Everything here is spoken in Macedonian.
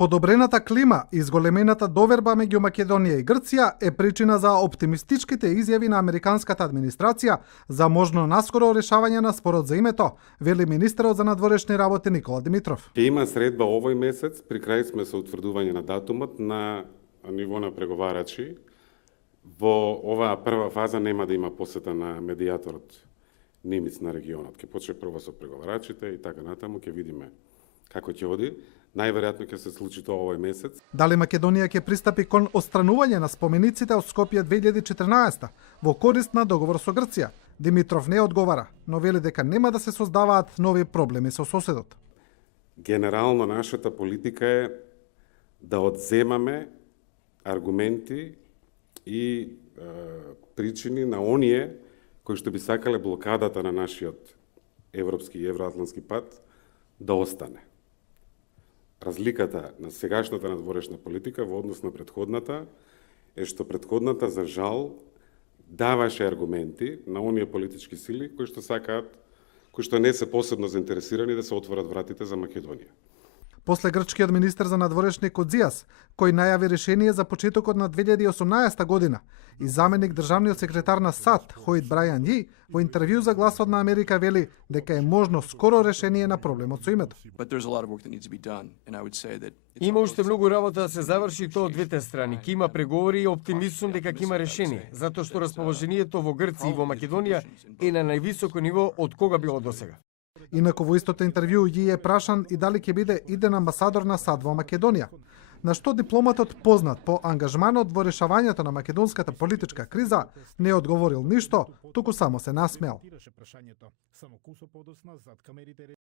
Подобрената клима и зголемената доверба меѓу Македонија и Грција е причина за оптимистичките изјави на американската администрација за можно наскоро решавање на спорот за името, вели министерот за надворешни работи Никола Димитров. Ќе има средба овој месец, при крај сме со утврдување на датумот на ниво на преговарачи. Во оваа прва фаза нема да има посета на медијаторот Нимиц на регионот. Ќе почне прво со преговарачите и така натаму ќе видиме како ќе оди. Најверојатно ќе се случи тоа овој месец. Дали Македонија ќе пристапи кон отстранување на спомениците од Скопје 2014 во корист на договор со Грција? Димитров не одговара, но вели дека нема да се создаваат нови проблеми со соседот. Генерално нашата политика е да одземаме аргументи и причини на оние кои што би сакале блокадата на нашиот европски и евроатлантски пат да остане. Разликата на сегашната надворешна политика во однос на претходната е што претходната, за жал, даваше аргументи на оние политички сили кои што сакаат, кои што не се посебно заинтересирани да се отворат вратите за Македонија. После грчкиот министер за надворешни Кодзијас, кој најави решение за почетокот на 2018 година, и заменик државниот секретар на САД, Хоид Брајан Ји, во интервју за Гласот на Америка вели дека е можно скоро решение на проблемот со името. Има уште многу работа да се заврши тоа од двете страни. Ке има преговори и оптимист сум дека ќе има решение, затоа што расположението во Грција и во Македонија е на највисоко ниво од кога било досега. Инаку во истото интервју Ји е прашан и дали ќе биде иден амбасадор на САД во Македонија. На што дипломатот, познат по ангажманот во решавањето на македонската политичка криза, не одговорил ништо, туку само се насмеал.